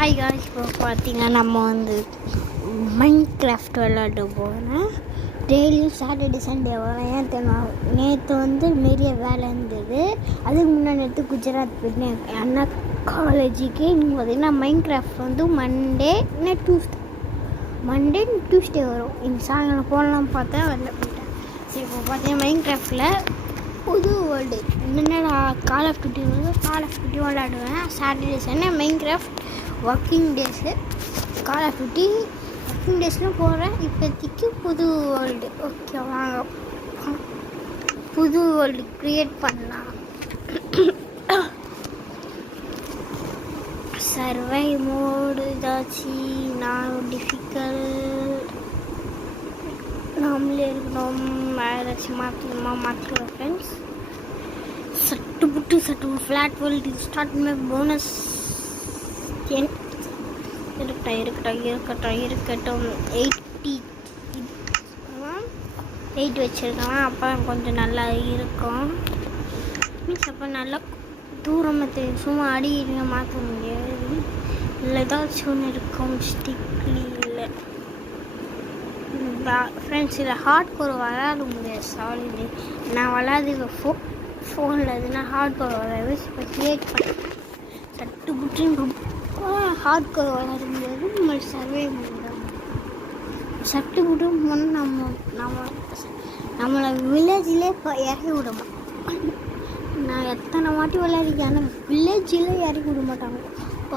Hi guys, இப்போ பார்த்தீங்கன்னா நம்ம வந்து மைண்ட் கிராஃப்ட் விளையாட போகிறேன். டெய்லியும் சாட்டர்டே சண்டே வரும். ஏன் தெரியுமா, நேற்று வந்து நிறைய வேலை இருந்தது. அதுக்கு முன்னாடி நேற்று குஜராத் போயிட்டு அண்ணா காலேஜுக்கு. இங்கே பார்த்தீங்கன்னா மைண்ட் கிராஃப்ட் வந்து மண்டே டியூஸ்டே வரும். இங்கே சாயங்காலம் போகலாம் பார்த்தா வரல போயிட்டேன். சரி, இப்போ பார்த்தீங்கன்னா மைண்ட் கிராஃப்டில் புது வேர்ல்டு முன்னாடி கால் ஆஃப் டியூட்டி விளையாடுவேன். Saturday Sunday Minecraft working days. Call of duty working டேஸ்லாம் போகிறேன். இப்போதைக்கு புது வேர்ல்டு. ஓகே, வாங்க புது வேர்ல்டு க்ரியேட் பண்ணலாம். சர்வை மோடு ஏதாச்சும் நான் டிஃபிகல்ட் நாமளே இருக்கணும். ஏதாச்சும் மாற்றிடுவோம் ஃப்ரெண்ட்ஸ். சட்டு ஃப்ளாட் வேர்ல்டு ஸ்டார்ட் பண்ண போனஸ் இருக்கட்டும் 8 வச்சுருக்கலாம். அப்போ கொஞ்சம் நல்லா இருக்கும். மீன்ஸ் அப்போ நல்லா தூரமாக தெரியும். சும்மா அடிங்க மாற்ற முடியாது. இல்லை ஏதாச்சும் ஒன்று இருக்கும். ஸ்டிக்லி இல்லை ஃப்ரெண்ட்ஸ். இதில் ஹார்ட் கோர் விளையாட முடியாது. சாரி, நான் விளையாடு ஃபோனில் அதுனா ஹார்ட் கோர் விளையாடு. இப்போ க்ரியேட் பண்ணேன். சட்டு புட்டுன்னு ஹார்ட் கோர் விளையாட முடியாது. நம்ம சர்வே பண்ணிடுவோம். சட்டு புட்டு முன்னே நம்மளை வில்லேஜிலே இப்போ இறக்கி விட மாட்டோம். நான் எத்தனை வாட்டி விளையாடிக்கேன். ஆனால் வில்லேஜில் இறக்கி விட மாட்டாங்க.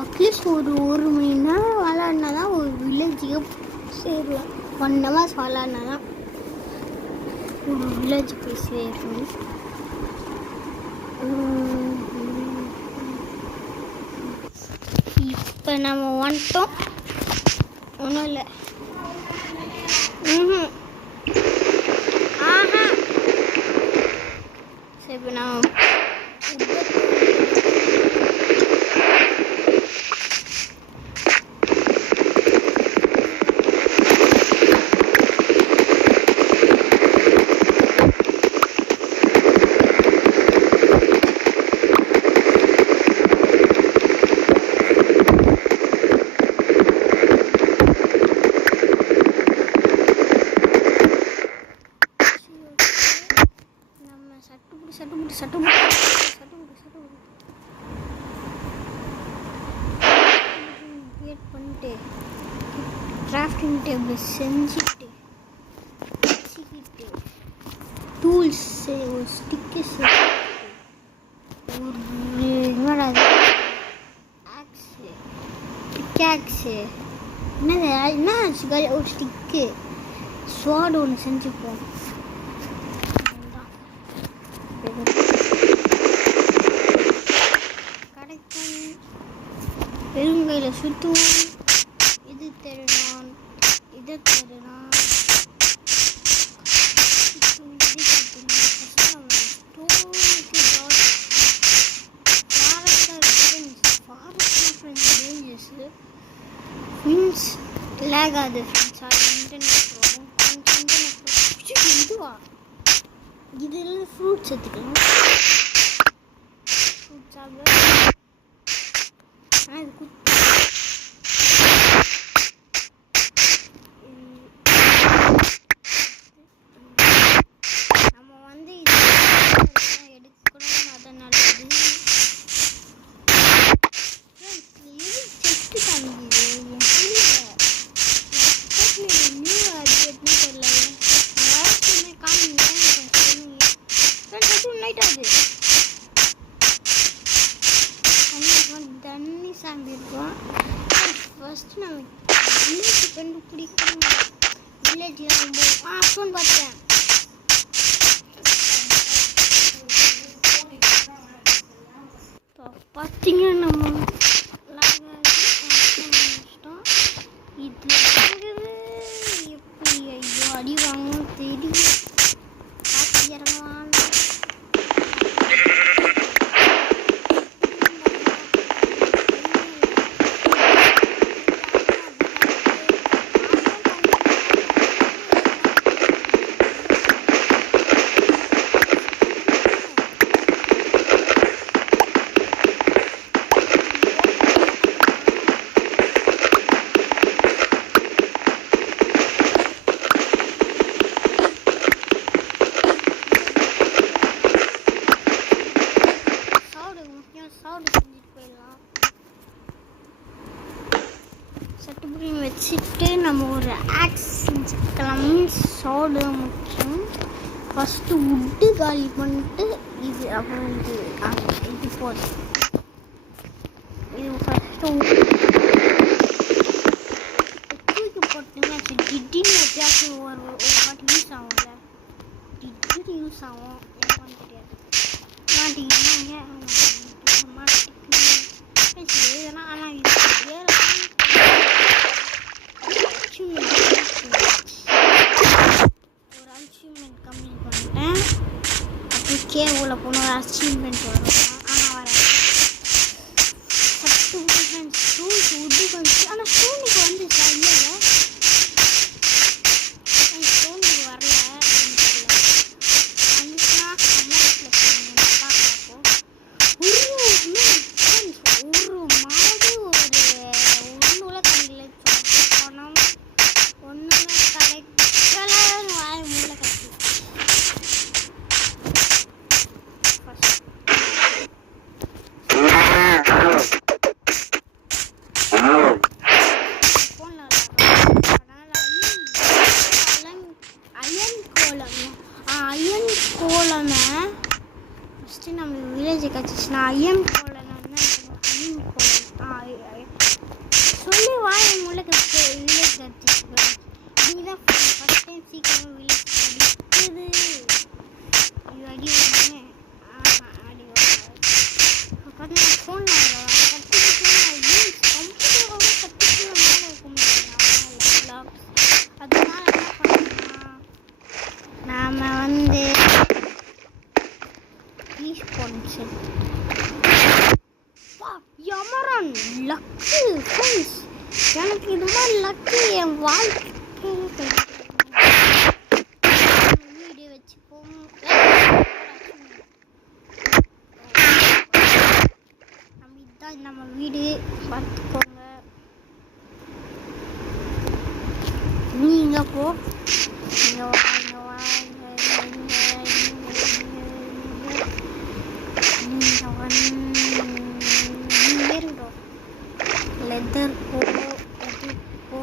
அட்லீஸ்ட் ஒரு மணி நேரம் விளையாடினா தான் ஒரு வில்லேஜுக்கு சேரலாம். 1 hours விளையாடினா தான் ஒரு வில்லேஜ் போய் சேரணும். இப்போ நம்ம வந்துட்டோம். ஒன்றும் இல்லை. சரி, இப்போ நான் சட்டு கிரியேட் பண்ணிட்டு கிராஃப்டிங் டேபிள் செஞ்சுட்டு வச்சுக்கிட்டு டூல்ஸ் ஒரு ஸ்டிக்கு ஒரு என்னடா பிக்காக்ஸு என்ன ஒரு ஸ்டிக்கு ஸ்வாட் ஒன்று செஞ்சுப்போம். பெருங்கையில் சுற்றுவோம். இது தெரியும், இதை தெரியும். மீன்ஸ் லேக் ஆகுது ஃப்ரெண்ட்ஸ். அது இன்டர்நெட் ப்ராப்ளம். இதுவா இதில் ஃப்ரூட்ஸ் எடுத்துக்கலாம். ஃப்ரூட்ஸ் சாப்பிட ஆனால் இது நம்ம வந்து இது எடுக்கணும். அதை நல்லது. செஸ்ட்டு காமிக்குது என் நியூ அப்டேட்னு தெரியல. நான் காமிங்க நைட் ஆகுது. தண்ணி சாம்பிருக்கோம். ஃபஸ்ட்டு நம்ம வில்லேஜ் கண்டுபிடிக்கணும். வில்லேஜில் ரொம்ப ஃபோன் பார்த்தேன். பார்த்தீங்கன்னா நம்ம இதில் எப்படி ஐயோ அடி வாங்கணும் தெரியும். காற்று இறங்குவாங்க. சட்டுப்படி வச்சுட்டு நம்ம ஒரு ஆக்ஸ் செஞ்சுக்கலாம். சோடு முக்கியம். ஃபஸ்ட்டு உட்டு காலி பண்ணிட்டு இது அப்புறம் இது போதும். இது ஃபஸ்ட்டு தூக்கி போட்டுங்க. திடீர்னு எப்பயாச்சும் ஒரு வாட்டி யூஸ் ஆகும்ல, திடீர்னு யூஸ் ஆகும். எப்போன்னு தெரியாது. மாட்டிங்கன்னா இதெல்லாம் ஆனால் இது ஒரு அச்சீவ்மெண்ட் கம்ப்ளீட் பண்ணிட்டேன். அப்படி கேவில் போன ஒரு அச்சீவ்மெண்ட் வரும். ஆனால் வர ஸ்டூல்ஸ் உட்டு வந்துச்சு. ஆனால் ஸ்டூலுக்கு வந்துச்சா இல்லைல்ல, ஸ்டூலுக்கு வரல. வந்துச்சுன்னா அமௌண்ட்டில் பார்க்குறப்போ ஒரு மாடு ஒன்றுல கடையில் பணம் ஒன்றுல கிடைக்கலன்னு வாய மூளை கட்டி அயன் கோலமை ஃபஸ்ட்டு நம்ம வில்லேஜை கட்சிச்சுன்னா அயன் கோலம் அயன் கோலம் சொல்லி வாய மூளை கட்சி வில்லேஜ் கட்சிச்சு. இதுதான் ஃபஸ்ட் டைம் சீக்கிரமாக வில்லேஜ் கடிக்குது. இது அடி வாங்க அடி வாங்க ஃபோனில் கற்றுக்கிட்டு கம்ப்யூட்டரோட கற்றுக்கிற மேலே இருக்க முடியாது. அதனால என்ன பண்ணணும்னா நாம் ப்ளீஸ் போச்சு யமரன் லக்கு ஃப்ரெண்ட்ஸ். எனக்கு இது மாதிரி லக்கு என் வாழ்க்கை வீடியோ வச்சுப்போம். நம்ம இதுதான் நம்ம வீடு பார்த்துக்கோங்க. நீங்க போ இங்கே வா லெதர் போ இது போ.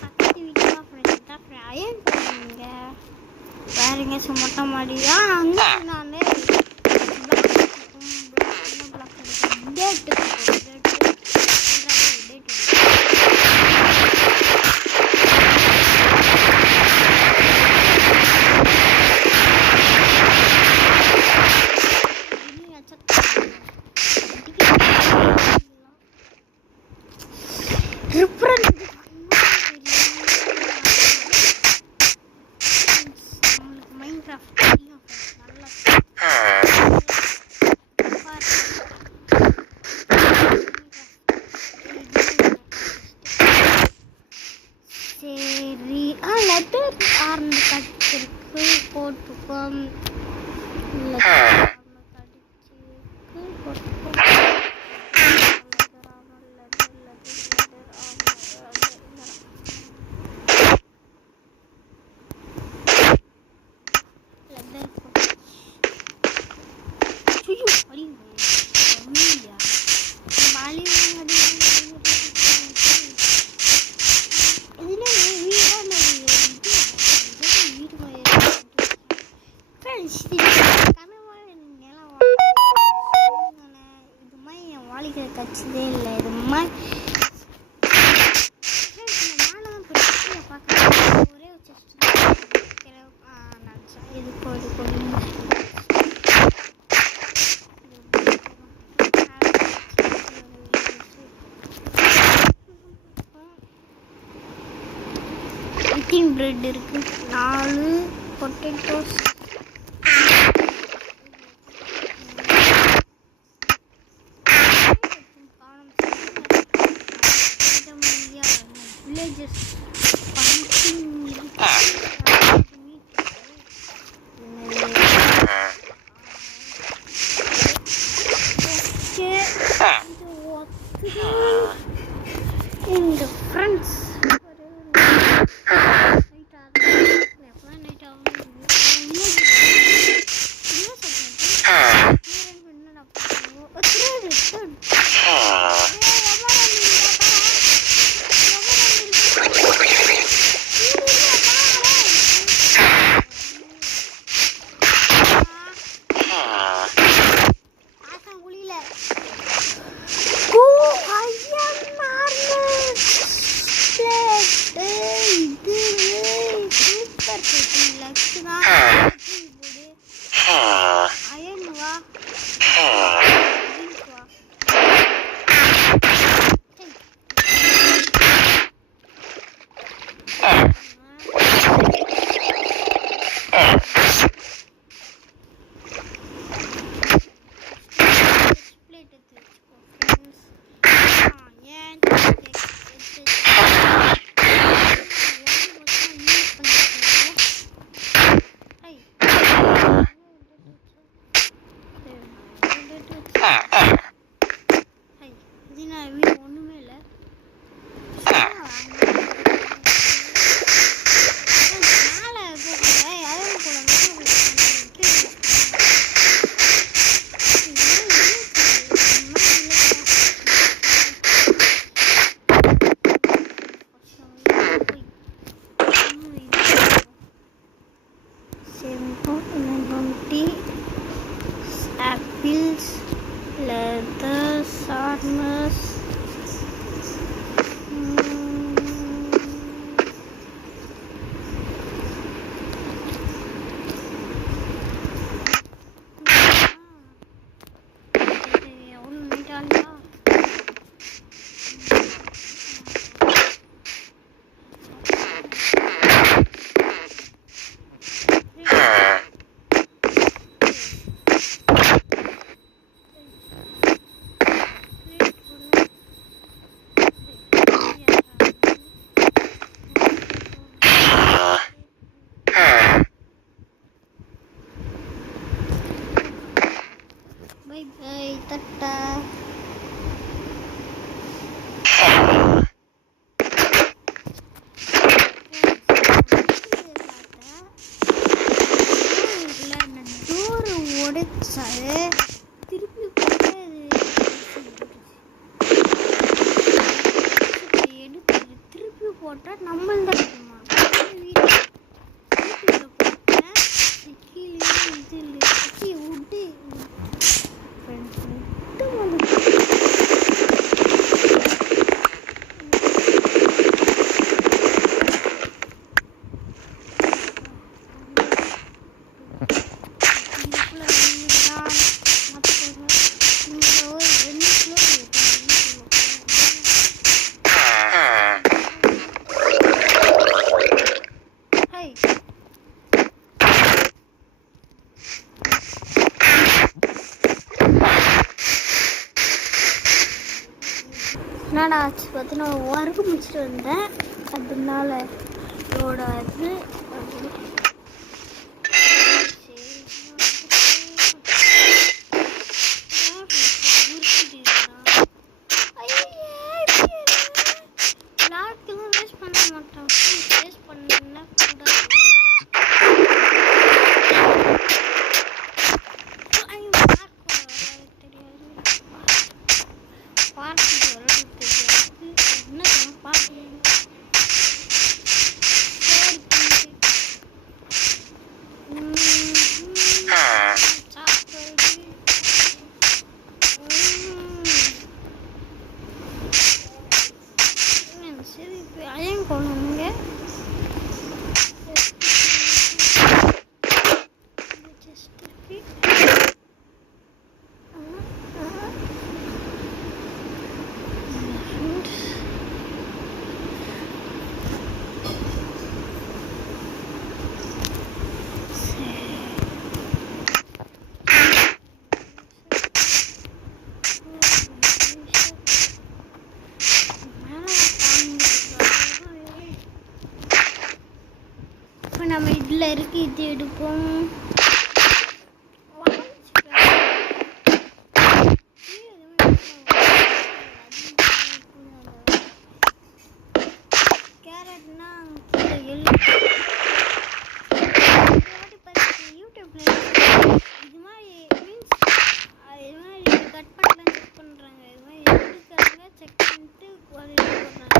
பக்கத்து வீட்டில் ஃப்ரெண்ட்ஸ் தான் அயன் பண்ணுங்க. வேற எங்கேயாச்சும் மொட்டை மாடியா நான் சரி லெதர் ஆர்ந்து கடிச்சிருக்கு போட்டுக்கோம். கட்சிதே இல்லை. இது மாதிரி ஒரே இது போது eating bread இருக்கு. 4 பொட்டேட்டோஸ் வில்லேஜஸ் இந்த friends by by Tata. Door உடைச்சாரு திருப்பி போட்டு எடுத்து திருப்பி போட்டால் நம்மள் தான் இருக்குமா வீட்டுக்குள்ள போட்டேன் கீழே இதில் விட்டு என்னடா ஆச்சு பார்த்தீங்கன்னா ஒர்க்கு முடிச்சுட்டு வந்தேன் அதனால இதோட இது லாக்கெல்லாம் வேஸ்ட் பண்ண மாட்டோம் வேஸ்ட் பண்ண கூடாது அயன் கொள்ளுங்க நம்ம இதில் இருக்கு இது எடுப்போம் கேரட்னா யூடியூப்ல இது மாதிரி மீன்ஸ் இது மாதிரி கட் பண்ணலாம் செக் பண்ணுறாங்க இது மாதிரி எடுக்கிறாங்க செக் பண்ணிட்டு குவாலிட்டி போடுறாங்க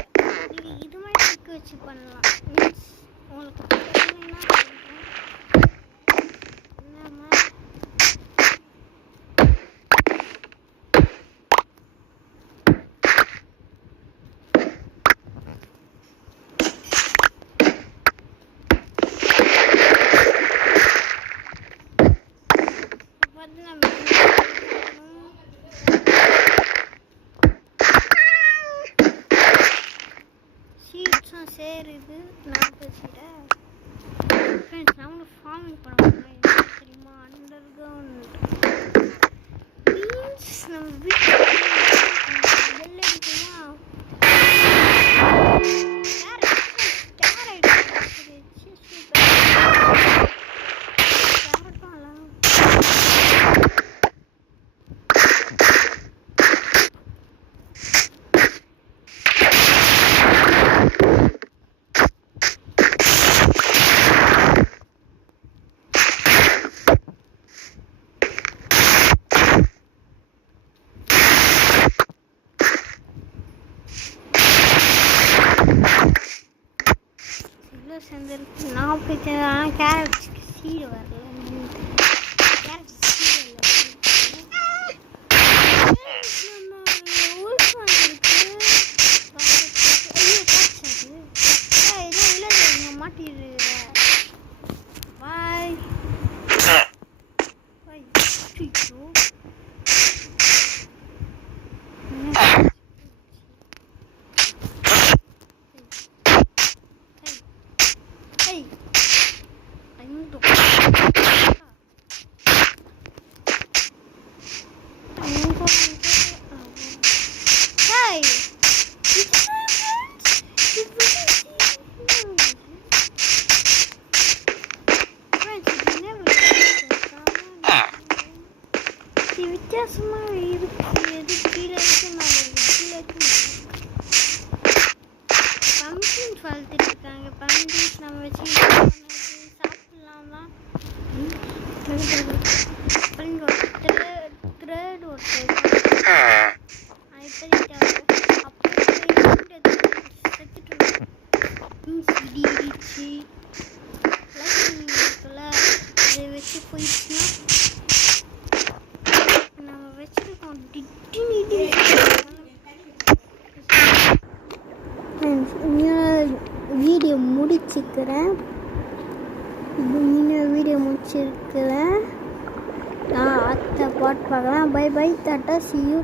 நீங்கள் இது மாதிரி செக் வச்சு பண்ணலாம் மீன்ஸ் உங்களுக்கு சீட்ஸும் சேருது நான் பேசிட்டேன் ஃப்ரெண்ட்ஸ் நான் ஒன்று ஃபார்மிங் பண்ண போகிறேன் என்ன தெரியுமா அண்டர் கிரவுண்ட் மீன்ஸ் நம்ம வீட்டில் வெள்ள அடிக்குமா சேர்ந்துருக்கு நான் போயிட்டு ஆனால் கேரட்ஸ்க்கு சீடு வரல கேரட் சீடு மாட்டிடுற bye bye Hey, I'm going to Hey, friends, you never வித்தியாசமாக இருக்கு. எது கீழே இருக்கு மேலே இருக்கு, கீழே இருக்கு பம்கின்ஸ் வளர்த்துட்டு இருக்காங்க. பம்கின்ஸ் நம்ம வச்சு சாப்பிடலாம் தான். அப்புறம் இங்கே ஒரு த்ரெட் ஒருத்தர் இப்போதைக்கு இடிச்சு இருக்குல்ல, அதை வச்சு போயிடுச்சுன்னா நம்ம வச்சுருக்கோம். வீடியோ முடிச்சுக்கிறேன். நான் அடுத்த பாட் பார்க்கலாம். Bye bye, tata, see you.